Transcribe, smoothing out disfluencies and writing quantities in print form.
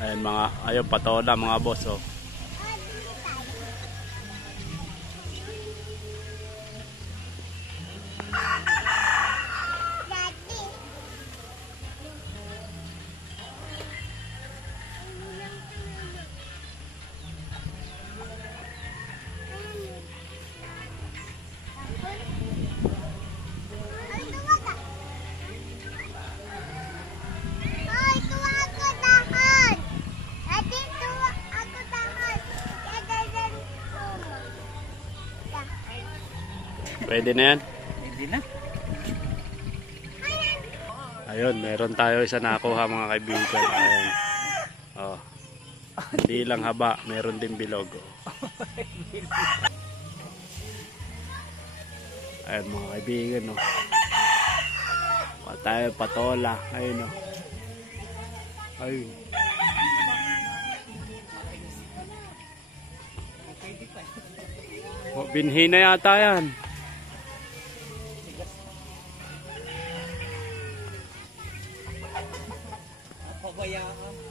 Ayan mga, ayun patola mga boss oh. Pwede na yan? Pwede na. Ayun, meron tayo isa nakuha mga kaibigan. Ayun. Oh. Hindi lang haba, meron din bilog. Ayun mga kaibigan, no. Tayo patola. Ayun, no. Ayun. Oh, binhi na yata yan. Pabayaan.